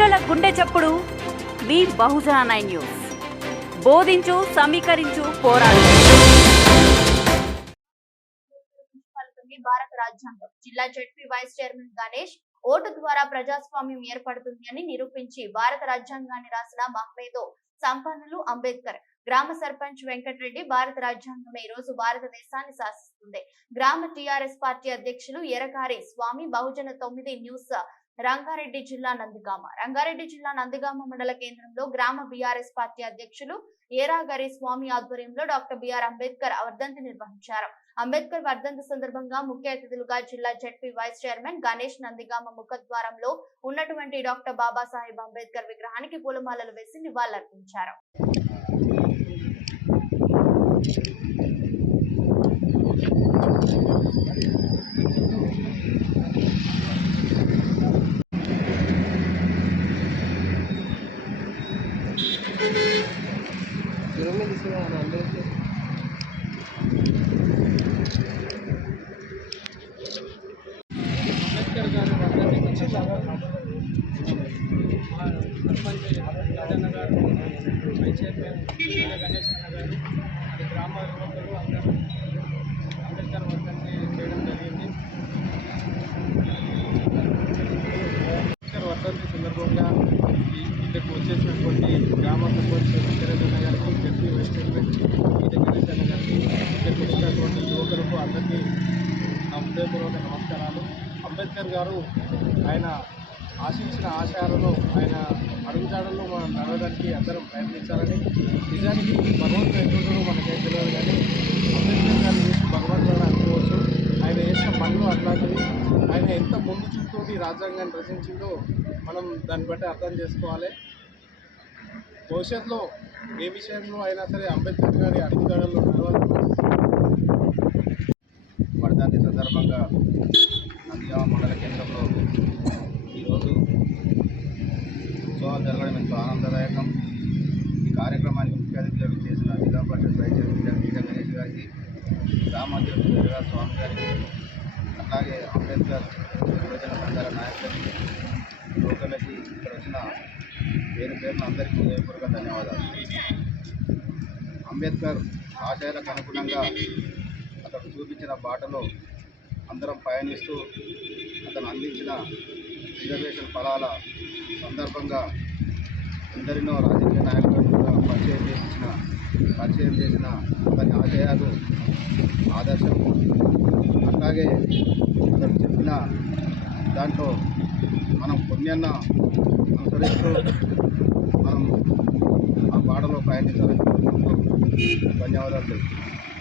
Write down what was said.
చప్పుడు మీ బహుజన nine news. బోధించు సమీకరించు పోరాడు. భారత రాజ్యాంగం. జిల్లా జడ్పీ వైస్ చైర్మన్ గణేష్ ఓటు ద్వారా ప్రజాస్వామ్యం ఏర్పడుతుంది అని నిరూపించి భారత రాజ్యాంగాన్ని రాసిన మహ్మేదో సంపన్నులు అంబేద్కర్. గ్రామ సర్పంచ్ వెంకటరెడ్డి భారత రాజ్యాంగమే. ఈ రోజు భారతదేశాన్ని శాసిస్తుంది. గ్రామ టిఆర్ఎస్ పార్టీ అధ్యక్షులు ఎరకారి స్వామి బహుజన తొమ్మిది న్యూస్ రంగారెడ్డి జిల్లా నందిగామ. రంగారెడ్డి జిల్లా నందిగామ మండల కేంద్రంలో గ్రామ బీఆర్ఎస్ పార్టీ అధ్యక్షులు ఏరాగరి స్వామి ఆధ్వర్యంలో డాక్టర్ బిఆర్ అంబేద్కర్ వర్ధంతి నిర్వహించారు. అంబేద్కర్ వర్ధంతి సందర్భంగా ముఖ్య అతిథులుగా జిల్లా ZP vice chairman Ganesh Nandigama ముఖద్వారంలో ఉన్నటువంటి డాక్టర్ బాబాసాహెబ్ అంబేద్కర్ విగ్రహానికి పూలమాలలు వేసి నివాళులర్పించారు. అంబేద్కర్ గారి వర్ధంతి వచ్చి మా సర్పంచ్ రాజన్న గారు వైస్ చైర్మన్ వీర గణేష్ అన్న గారు అది గ్రామ యువకులు అందరూ అంబేద్కర్ వర్ధంతి చేయడం జరిగింది అంబేద్కర్ వర్ధంతి సందర్భంగా ఇక్కడికి వచ్చేసినటువంటి గ్రామ సర్పంచ్ వెంకటరెడ్డి గారికి జడ్పీ వెస్ట్ చైర్మన్ గారికి ఇక్కడికి వచ్చినటువంటి యువకులకు అందరికీ నా హృదయపూర్వక నమస్కారాలు. అంబేద్కర్ గారు ఆయన ఆశించిన ఆశయాలను ఆయన అడుగుజాడల్లో మనం నడవడానికి అందరం ప్రయత్నించాలని నిజానికి భగవంతుడు ఎట్లుంటారో మనకేం తెలియదు కానీ అంబేద్కర్ గారు వేసిన అట్లాంటివి. ఆయన ఎంత ముందు చూపుతోటి రాజ్యాంగాన్ని రచించిందో మనం దాన్ని బట్టి అర్థం చేసుకోవాలి. భవిష్యత్తులో ఏ విషయంలో అయినా సరే అంబేద్కర్ గారి అడుగుజాడల్లో నడవాలని సందర్భంగా నందిగామ మండల కేంద్రంలో ఈరోజు ఉత్సవాలు జరగడం ఎంతో ఆనందదాయకం ఈ కార్యక్రమానికి ముఖ్య అతిథిగా చేసిన జిల్లా పరిషత్ వైస్ చైర్మన్ బీట గణేష్ గారికి గ్రామాధ్యక్షుడు వీరగా స్వామి గారికి అట్లాగే అంబేద్కర్ యువజన సంఘాల నాయకులకి యువకులకి ఇక్కడ వచ్చిన పేరు పేరున అందరికీ హృదయపూర్వక ధన్యవాదాలు. అంబేద్కర్ ఆశయాలకు అనుగుణంగా అతను చూపించిన బాటలో అందరం పయనిస్తూ అతను అందించిన రిజర్వేషన్ ఫలాల సందర్భంగా ఎందరినో రాజకీయ నాయకులను కూడా పరిచయం చేసిన పరిచయం చేసిన అతని ఆశయాలు ఆదర్శం అలాగే అతను చెప్పిన దాంట్లో మనం పుణ్యాన్న అనుసరిస్తూ మనం ఆ పాటలో పయనించాలని ధన్యవాదాలు. తెలుపుతున్నాను